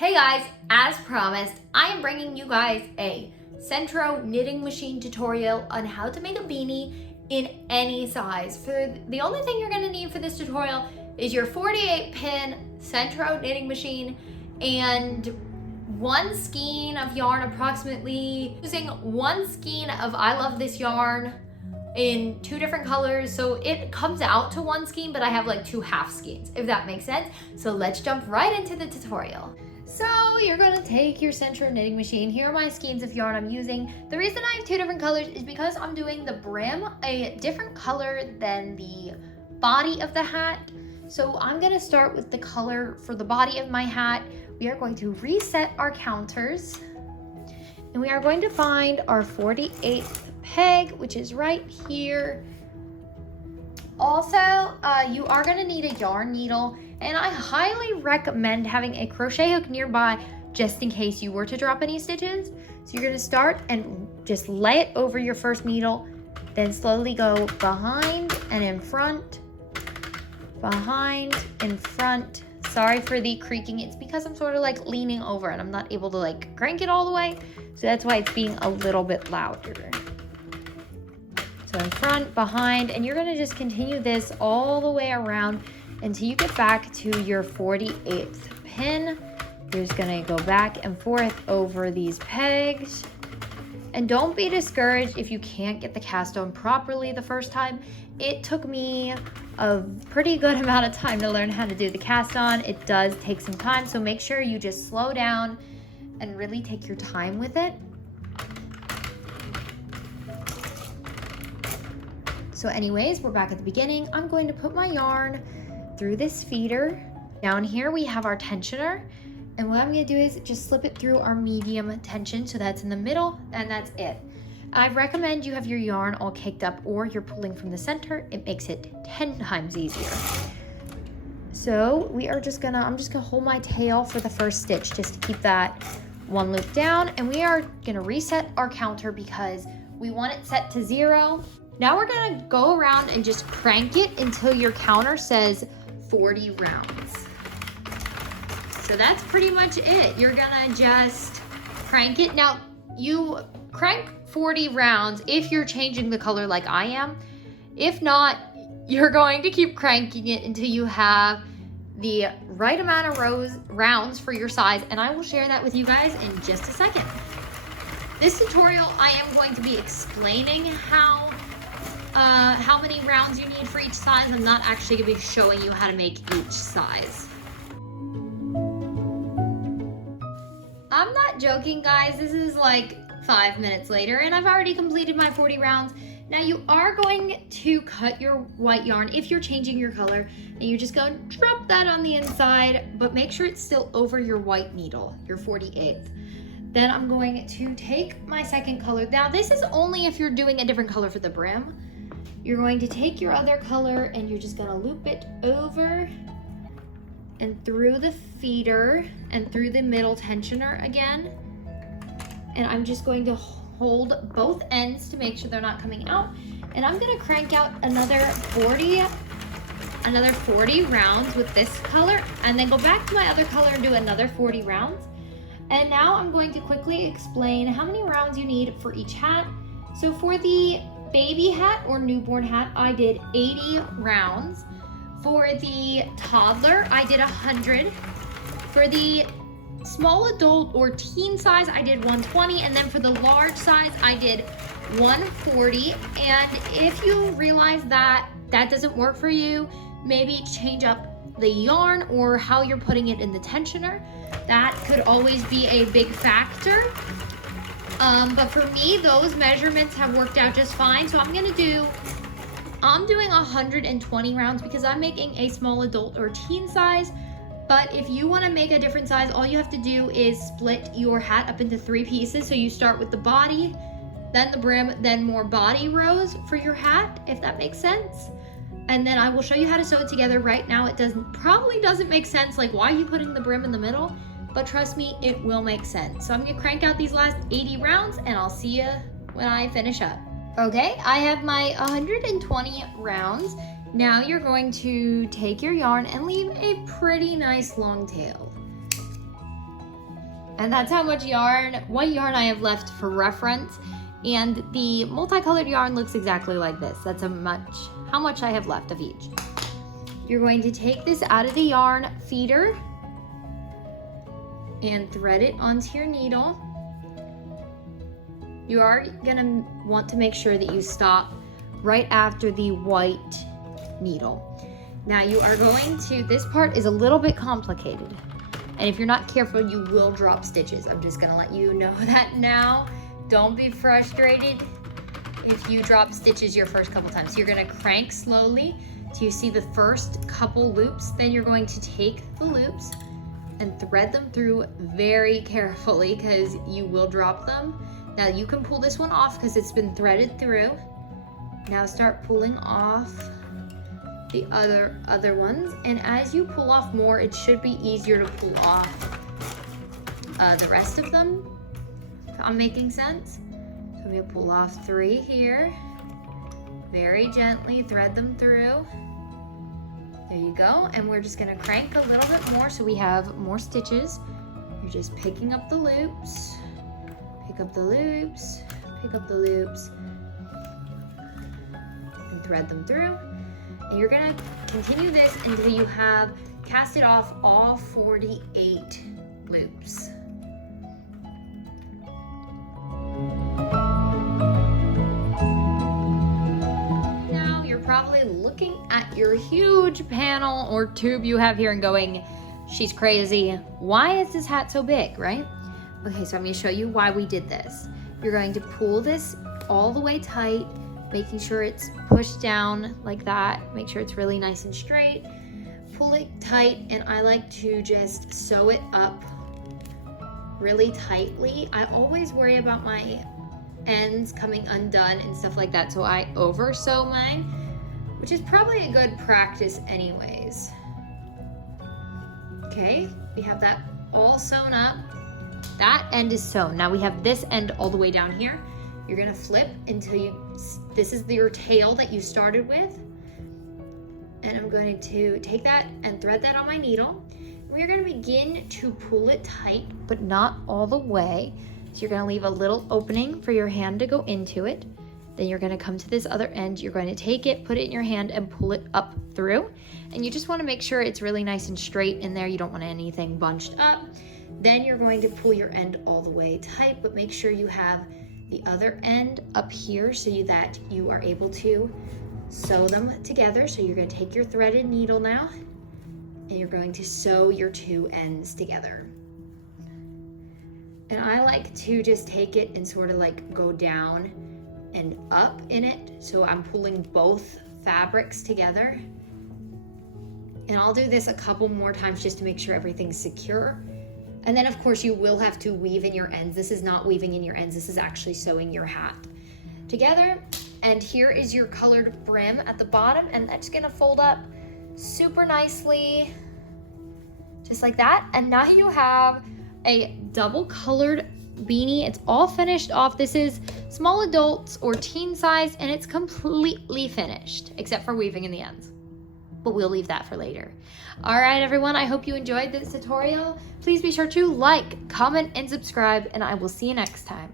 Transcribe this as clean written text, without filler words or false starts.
Hey guys, as promised, I am bringing you guys a Sentro knitting machine tutorial on how to make a beanie in any size. The only thing you're gonna need for this tutorial is your 48 pin Sentro knitting machine and one skein of yarn, approximately using one skein of I Love This yarn in two different colors. So it comes out to one skein, but I have like two half skeins, if that makes sense. So let's jump right into the tutorial. So you're gonna take your Sentro knitting machine. Here are my skeins of yarn I'm using. The reason I have two different colors is because I'm doing the brim a different color than the body of the hat. So I'm gonna start with the color for the body of my hat. We are going to reset our counters and we are going to find our 48th peg, which is right here. Also, you are gonna need a yarn needle, and I highly recommend having a crochet hook nearby just in case you were to drop any stitches. So you're gonna start and just lay it over your first needle, then slowly go behind and in front, behind, in front. Sorry for the creaking, it's because I'm sort of like leaning over and I'm not able to like crank it all the way. So that's why it's being a little bit louder. So in front, behind, and you're gonna just continue this all the way around until you get back to your 48th pin. You're just gonna go back and forth over these pegs. And don't be discouraged if you can't get the cast on properly the first time. It took me a pretty good amount of time to learn how to do the cast on. It does take some time, so make sure you just slow down and really take your time with it. So anyways, we're back at the beginning. I'm going to put my yarn through this feeder. Down here we have our tensioner. And what I'm gonna do is just slip it through our medium tension. So that's in the middle and that's it. I recommend you have your yarn all caked up or you're pulling from the center. It makes it 10 times easier. So I'm just gonna hold my tail for the first stitch just to keep that one loop down. And we are gonna reset our counter because we want it set to 0. Now we're gonna go around and just crank it until your counter says 40 rounds. So that's pretty much it. You're gonna just crank it. Now you crank 40 rounds if you're changing the color like I am. If not, you're going to keep cranking it until you have the right amount of rounds for your size, and I will share that with you guys in just a second. This tutorial, I am going to be explaining how many rounds you need for each size. I'm not actually gonna be showing you how to make each size. I'm not joking, guys. This is like 5 minutes later and I've already completed my 40 rounds. Now you are going to cut your white yarn if you're changing your color, and you're just going to drop that on the inside, but make sure it's still over your white needle, your 48th. Then I'm going to take my second color. Now this is only if you're doing a different color for the brim. You're going to take your other color and you're just gonna loop it over and through the feeder and through the middle tensioner again. And I'm just going to hold both ends to make sure they're not coming out. And I'm gonna crank out another 40 rounds with this color, and then go back to my other color and do another 40 rounds. And now I'm going to quickly explain how many rounds you need for each hat. So for the baby hat or newborn hat, I did 80 rounds. For the toddler, I did 100. For the small adult or teen size, I did 120. And then for the large size, I did 140. And if you realize that that doesn't work for you, maybe change up the yarn or how you're putting it in the tensioner. That could always be a big factor. But for me, those measurements have worked out just fine. So I'm doing 120 rounds because I'm making a small adult or teen size. But if you want to make a different size, all you have to do is split your hat up into 3 pieces. So you start with the body, then the brim, then more body rows for your hat, if that makes sense. And then I will show you how to sew it together. Right now it probably doesn't make sense, like why are you putting the brim in the middle? But trust me, it will make sense. So I'm gonna crank out these last 80 rounds and I'll see you when I finish up. Okay, I have my 120 rounds. Now you're going to take your yarn and leave a pretty nice long tail. And that's how much yarn, what yarn I have left for reference. And the multicolored yarn looks exactly like this. That's how much I have left of each. You're going to take this out of the yarn feeder and thread it onto your needle. You are gonna want to make sure that you stop right after the white needle. Now you are going to, this part is a little bit complicated. And if you're not careful, you will drop stitches. I'm just gonna let you know that now. Don't be frustrated if you drop stitches your first couple times. You're gonna crank slowly till you see the first couple loops. Then you're going to take the loops and thread them through very carefully because you will drop them. Now you can pull this one off because it's been threaded through. Now start pulling off the other ones. And as you pull off more, it should be easier to pull off the rest of them. If I'm making sense. So I'm gonna pull off 3 here. Very gently thread them through. There you go. And we're just gonna crank a little bit more so we have more stitches. You're just picking up the loops, pick up the loops, pick up the loops, and thread them through. And you're gonna continue this until you have casted off all 48 loops. Now you're probably looking at your huge panel or tube you have here and going, she's crazy. Why is this hat so big, right? Okay, so I'm gonna show you why we did this. You're going to pull this all the way tight, making sure it's pushed down like that. Make sure it's really nice and straight. Pull it tight, and I like to just sew it up really tightly. I always worry about my ends coming undone and stuff like that, so I over sew mine, which is probably a good practice anyways. Okay, we have that all sewn up. That end is sewn. Now we have this end all the way down here. You're gonna flip until this is your tail that you started with. And I'm going to take that and thread that on my needle. We're gonna begin to pull it tight, but not all the way. So you're gonna leave a little opening for your hand to go into it. Then you're gonna come to this other end. You're going to take it, put it in your hand, and pull it up through. And you just wanna make sure it's really nice and straight in there. You don't want anything bunched up. Then you're going to pull your end all the way tight, but make sure you have the other end up here so that you are able to sew them together. So you're going to take your threaded needle now, and you're going to sew your 2 ends together. And I like to just take it and sort of like go down and up in it. So I'm pulling both fabrics together. And I'll do this a couple more times just to make sure everything's secure. And then of course you will have to weave in your ends. This is not weaving in your ends. This is actually sewing your hat together. And here is your colored brim at the bottom, and that's gonna fold up super nicely, just like that. And now you have a double colored beanie. It's all finished off. This is small adults or teen size, and it's completely finished, except for weaving in the ends. But we'll leave that for later. All right, everyone, I hope you enjoyed this tutorial. Please be sure to like, comment, and subscribe, and I will see you next time.